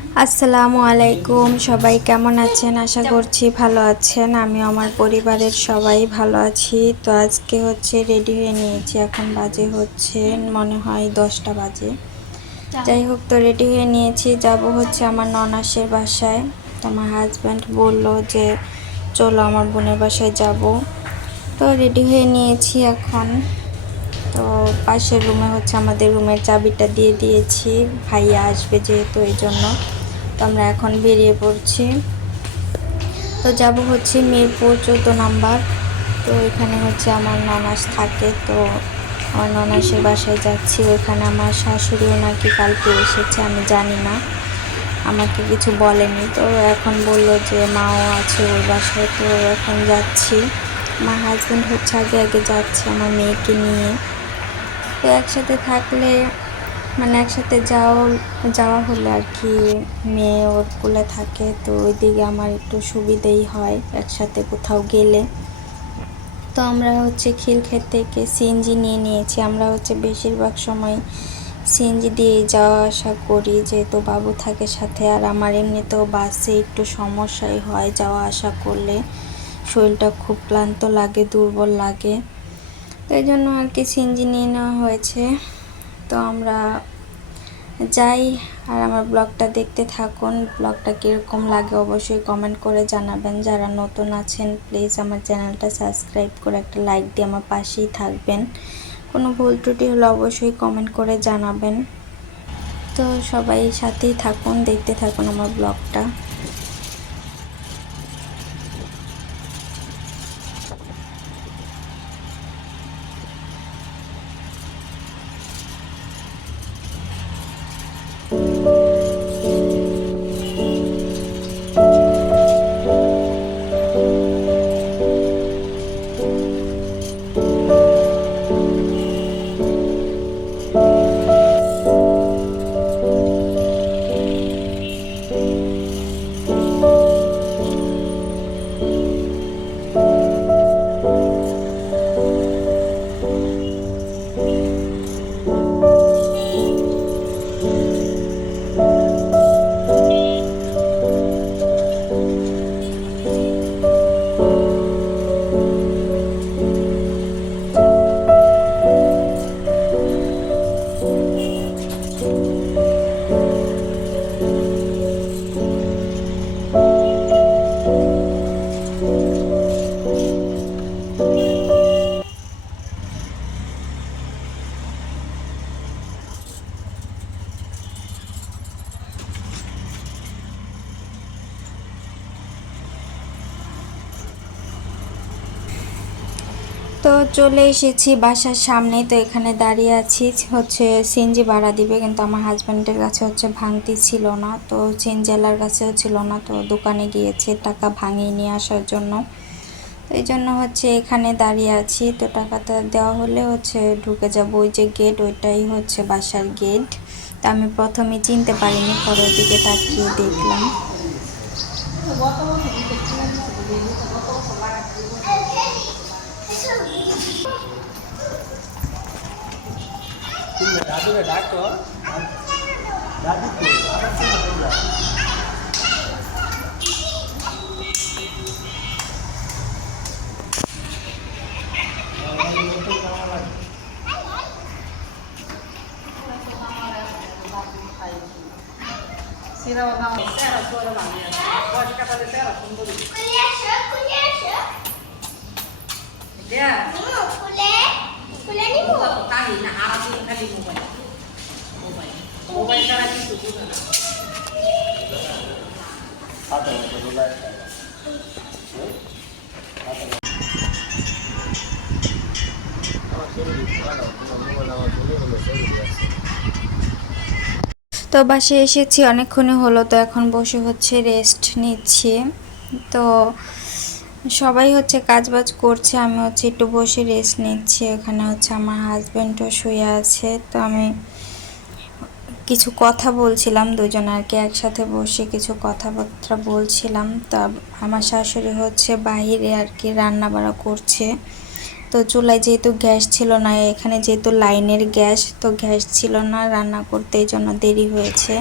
আসসালামু আলাইকুম সবাই কেমন আছেন? আশা করছি ভালো আছেন। আমি আমার পরিবারের সবাই ভালো আছি। তো আজকে হচ্ছে রেডি হয়ে নিয়েছি। এখন বাজে হচ্ছে মনে হয় দশটা বাজে। যাই হোক তো রেডি হয়ে নিয়েছি। যাব হচ্ছে আমার ননাসের বাসায়। তো আমার হাজব্যান্ড বলল যে চলো আমার বোনের বাসায় যাব। তো রেডি হয়ে নিয়েছি এখন। তো পাশের রুমে হচ্ছে আমাদের রুমের চাবিটা দিয়ে দিয়েছি। ভাইয়া আসবে যেহেতু এই জন্য তো আমরা এখন বেরিয়ে পড়ছি। তো যাব হচ্ছে মিরপুর চোদ্দ নাম্বার। তো এখানে হচ্ছে আমার ননাস থাকে। তো আমার ননাসের বাসায় যাচ্ছি। ওখানে আমার শাশুড়িও নাকি কালকে এসেছে, আমি জানি না। আমাকে কিছু বলেনি। তো এখন বলল যে মাও আছে ওর বাসায়। তো এখন যাচ্ছি। আমার হাজব্যান্ড হচ্ছে আগে আগে যাচ্ছে। আমার মেয়েকে নিয়ে। তো একসাথে থাকলে মানে একসাথে যাওয়া যাওয়া হলে আর কি মেয়ে ওর কোলে থাকে, তো ওইদিকে আমার একটু সুবিধেই হয় একসাথে কোথাও গেলে। তো আমরা হচ্ছে খিলক্ষেত থেকে সিএনজি নিয়ে নিয়েছি। আমরা হচ্ছে বেশিরভাগ সময় সিএনজি দিয়ে যাওয়া আসা করি, যেহেতু বাবু থাকে সাথে। আর আমার এমনিতেও বাসে একটু সমস্যাই হয় যাওয়া আসা করলে। শরীরটা খুব ক্লান্ত লাগে, দুর্বল লাগে। এই জন্য আর কি সিএনজি নিয়ে নেওয়া হয়েছে। তো আমরা যাই আর আমার ব্লগটা দেখতে থাকুন। ব্লগটা কীরকম লাগে অবশ্যই কমেন্ট করে জানাবেন। যারা নতুন আছেন প্লিজ আমার চ্যানেলটা সাবস্ক্রাইব করে একটা লাইক দিয়ে আমার পাশেই থাকবেন। কোনো ভুল ত্রুটি হলে অবশ্যই কমেন্ট করে জানাবেন। তো সবাই সাথেই থাকুন, দেখতে থাকুন আমার ব্লগটা। চলে এসেছি বাসার সামনে, তো এখানে দাঁড়িয়ে আছি। হচ্ছে সিনজি ভাড়া দিবে, কিন্তু আমার হাজব্যান্ডের কাছে হচ্ছে ভাঙতি ছিল না, তো সিনজেলার কাছেও ছিল না, তো দোকানে গিয়েছে, টাকা ভাঙিয়ে নিয়ে আসার জন্য। তো এই জন্য হচ্ছে এখানে দাঁড়িয়ে আছি। তো টাকাটা দেওয়া হলে হচ্ছে ঢুকে যাব। ওই যে গেট ওইটাই হচ্ছে বাসার গেট তা আমি প্রথমে চিনতে পারিনি, পরের দিকে তাকিয়ে দেখলাম। દાદુ ને ડાકો દાદુ Se não, não, será a sua mamãe. Pode ficar para a fundo. Colher, colher, colher. Colher? Não, colher. খুলে খুলে নিব তো বাসে এসেছি অনেকক্ষণই হলো তো এখন বসে হচ্ছে রেস্ট নিচ্ছি। তো সবাই হচ্ছে কাজ বাজ করছে, আমি হচ্ছে একটু বসে রেস্ট নিচ্ছি। এখানে হচ্ছে আমার হাজব্যান্ডও শুয়ে আছে, তো আমি কিছু কথা বলছিলাম, দুজন আর কি একসাথে বসে কিছু কথাবার্তা বলছিলাম। তা আমার শাশুড়ি হচ্ছে বাহিরে আর কি রান্না বাড়া করছে। তো চুলায় যেহেতু গ্যাস ছিল না, এখানে যেহেতু লাইনের গ্যাস, তো গ্যাস ছিল না রান্না করতে, এই জন্য দেরি হয়েছে।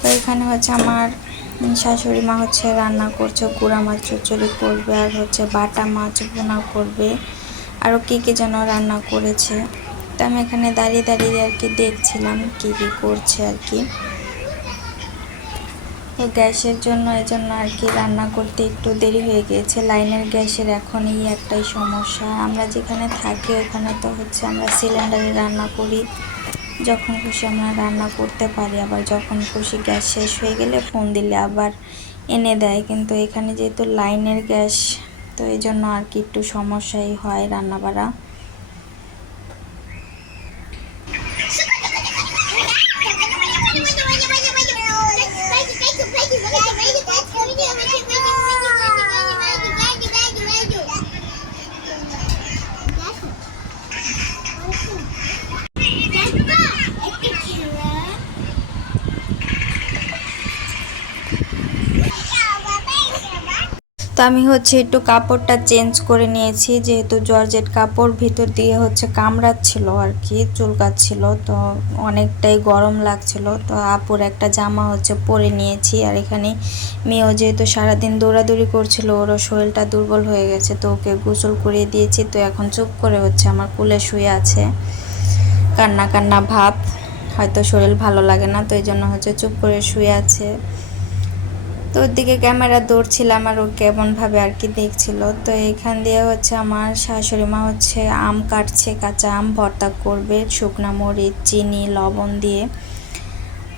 তো এখানে হচ্ছে আমার শাশুড়ি মা হচ্ছে রান্না করছে, গুঁড়া মাছ চচ্চড়ি করবে, আর হচ্ছে বাটা মাছ বোনা করবে। আরও কী কী যেন রান্না করেছে। তো আমি এখানে দাঁড়িয়ে দাঁড়িয়ে আর কি দেখছিলাম কী কী করছে আর কি। তো গ্যাসের জন্য, এই জন্য আর কি রান্না করতে একটু দেরি হয়ে গিয়েছে। লাইনের গ্যাসের এখন এই একটাই সমস্যা। আমরা যেখানে থাকি ওখানে তো হচ্ছে আমরা সিলিন্ডারে রান্না করি। যখন খুশি আমরা রান্না করতে পারি, আবার যখন খুশি গ্যাস শেষ হয়ে গেলে ফোন দিলে আবার এনে দেয়। কিন্তু এখানে যেহেতু লাইনের গ্যাস, তো এই জন্য আর কি একটু সমস্যাই হয় রান্না তো আমি হচ্ছে একটু কাপড়টা চেঞ্জ করে নিয়েছি, যেহেতু জর্জেট কাপড় ভিতর দিয়ে হচ্ছে কামড়াচ্ছিল আর কি, চুলকাচ্ছিল, তো অনেকটাই গরম লাগছিল। তো আপুর একটা জামা হচ্ছে পরে নিয়েছি, আর এখানে মেয়েও যেহেতু সারাদিন দৌড়াদৌড়ি করছিল, ওরও শরীরটা দুর্বল হয়ে গেছে, তো ওকে গোসল করিয়ে দিয়েছি, তো এখন চুপ করে হচ্ছে আমার কুলে শুয়ে আছে। কান্না কান্না ভাব, হয়তো শরীর ভালো লাগে না, তো এই জন্য হচ্ছে চুপ করে শুয়ে আছে। তো ওর দিকে ক্যামেরা দৌড়ছিলাম আর ও কেমনভাবে আর কি দেখছিল। তো এখান দিয়ে হচ্ছে আমার শাশুড়ি মা হচ্ছে আম কাটছে, কাঁচা আম ভর্তা করবে, শুকনা মরিচ, চিনি, লবণ দিয়ে।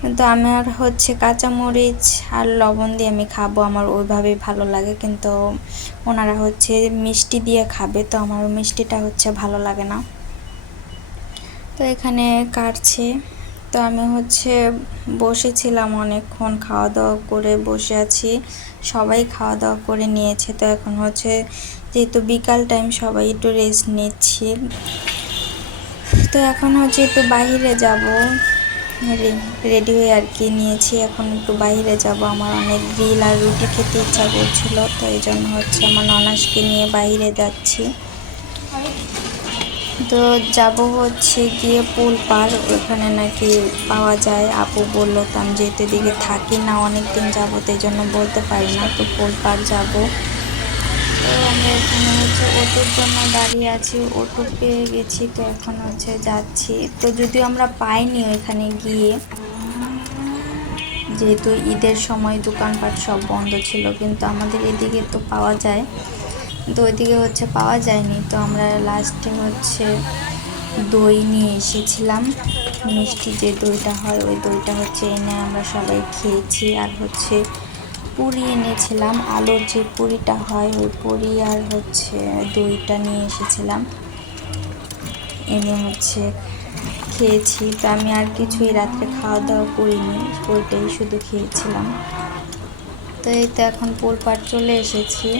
কিন্তু আমার হচ্ছে কাঁচা মরিচ আর লবণ দিয়ে আমি খাব, আমার ওইভাবেই ভালো লাগে। কিন্তু ওনারা হচ্ছে মিষ্টি দিয়ে খাবে, তো আমার মিষ্টিটা হচ্ছে ভালো লাগে না। তো এখানে কাটছে। তো আমি হচ্ছে বসেছিলাম অনেকক্ষণ খাওয়া দাওয়া করে বসে আছি। সবাই খাওয়া দাওয়া করে নিয়েছে, তো এখন হচ্ছে যেহেতু বিকাল টাইম সবাই একটু রেস্ট নিচ্ছি। তো এখন হচ্ছে একটু বাইরে যাব। রেডি হয়ে আর কি নিয়েছি, এখন একটু বাইরে যাব। আমার অনেক গ্রিল আর রুটি খেতে ইচ্ছা করছিল, তো এই জন্য হচ্ছে আমার ননাসকে নিয়ে বাইরে যাচ্ছি। তো যাব হচ্ছে গিয়ে পুল পার, ওখানে নাকি পাওয়া যায়। আপু বলল তো আমি যেতে দিকে থাকি না অনেক দিন যাব, তো এই জন্য বলতে পারি না, তো পুল পার যাব। তো আমরা এখানে হচ্ছে অটোর জন্য দাঁড়িয়ে আছি, অটো পেয়ে গেছি, তো এখন হচ্ছে যাচ্ছি। তো যদিও আমরা পাইনি ওইখানে গিয়ে, যেহেতু ঈদের সময় দোকানপাট সব বন্ধ ছিল, কিন্তু আমাদের এদিকে তো পাওয়া যায়। তো ওইদিকে হচ্ছে পাওয়া যায়নি। তো আমরা লাস্টে হচ্ছে দই নিয়ে এসেছিলাম। মিষ্টি যে দইটা হয়, ওই দইটা হচ্ছে এনে আমরা সবাই খেয়েছি। আর হচ্ছে পুরি এনেছিলাম। আলুর যে পুরিটা হয়, ওই পুরি আর হচ্ছে দইটা নিয়ে এসেছিলাম। এনে হচ্ছে খেয়েছি। তো আমি আর কিছুই রাত্রে খাওয়া দাওয়া করিনি, ওইটাই শুধু খেয়েছিলাম। তো এই তো এখন পোলপাট চলে এসেছি।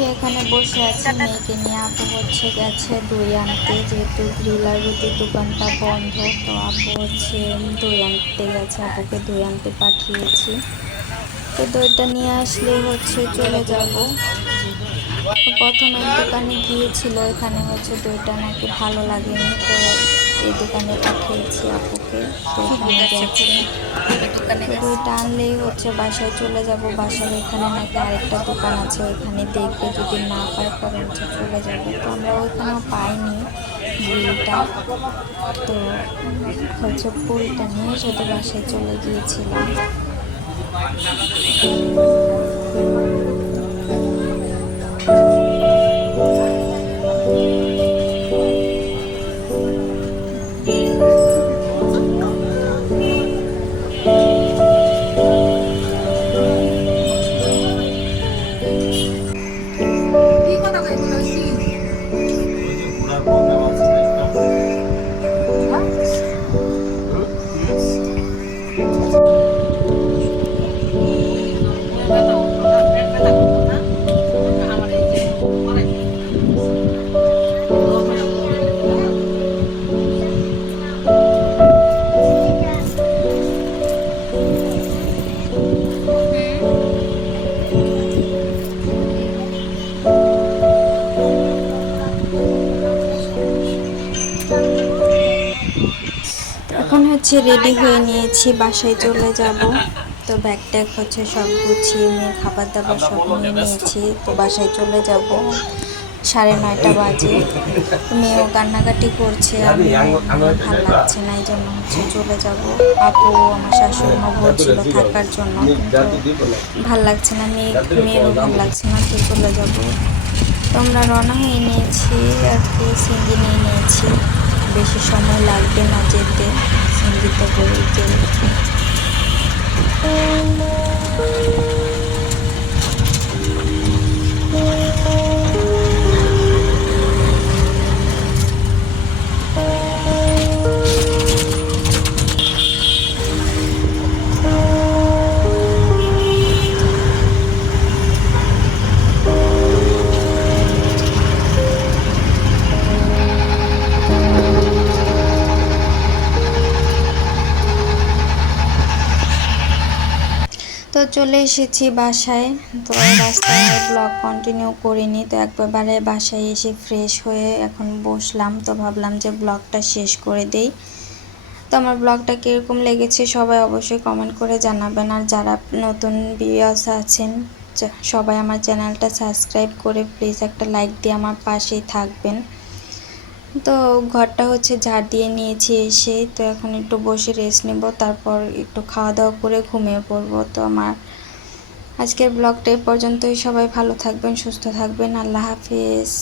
হচ্ছে এখানে বসে আছি। মেয়েকে নিয়ে আপু হচ্ছে গেছে দই আনতে। যেহেতু গ্রিল আর রুটির দোকানটা বন্ধ, তো আপু হচ্ছে দই আনতে গেছে। আপুকে দই আনতে পাঠিয়েছি। তো দইটা নিয়ে আসলে হচ্ছে চলে যাব। প্রথমে দোকানে গিয়েছিল, এখানে হচ্ছে দইটা নাকি ভালো লাগেনি। তো এই দোকানে পাঠিয়েছি আপুকে। শুধু টানলেই হচ্ছে বাসায় চলে যাব। বাসার এখানে নাকি আরেকটা দোকান আছে। ওইখানে দেখবে যদি না পায় পরে হচ্ছে চলে যাবে। তো আমরা ওইখানেও পাইনি বিলটা তো হচ্ছে পুলটা নিয়ে শুধু বাসায় চলে গিয়েছিলাম। হচ্ছে রেডি হয়ে নিয়েছি, বাসায় চলে যাব। তো ব্যাগ ট্যাগ হচ্ছে সব গুছিয়ে নিয়ে খাবার দাবার সব নিয়ে নিয়েছি, তো বাসায় চলে যাব। সাড়ে নয়টা বাজে। মেয়েও কান্নাকাটি করছে, আমি ভালো লাগছে না, এই জন্য হচ্ছে চলে যাব। আপু, আমার শাশুড়ি মা বলছিল থাকার জন্য। ভালো লাগছে না, মেয়ে, মেয়েরও ভালো লাগছে না, তো চলে যাব। তো আমরা রওনা হয়ে নিয়েছি, আর কি, সিঙ্গি নিয়ে নিয়েছি। বেশি সময় লাগবে না যেতে। সংগীত করে তো চলে এসেছি বাসায়। তো রাস্তায় ব্লগ কন্টিনিউ করিনি, তো একবারে বাসায় এসে ফ্রেশ হয়ে এখন বসলাম। তো ভাবলাম যে ব্লগটা শেষ করে দেই। তো আমার ব্লগটা কীরকম লেগেছে সবাই অবশ্যই কমেন্ট করে জানাবেন। আর যারা নতুন ভিউয়ার্স আছেন সবাই আমার চ্যানেলটা সাবস্ক্রাইব করে প্লিজ একটা লাইক দিয়ে আমার পাশেই থাকবেন। তো ঘরটা হচ্ছে ঝাড় দিয়ে নিয়েছি এসে। তো এখন একটু বসে রেস্ট নেব, তারপর একটু খাওয়া দাওয়া করে ঘুমিয়ে পড়ব। তো আমার আজকের ব্লগটা এই পর্যন্তই। সবাই ভালো থাকবেন, সুস্থ থাকবেন। আল্লাহ হাফিজ।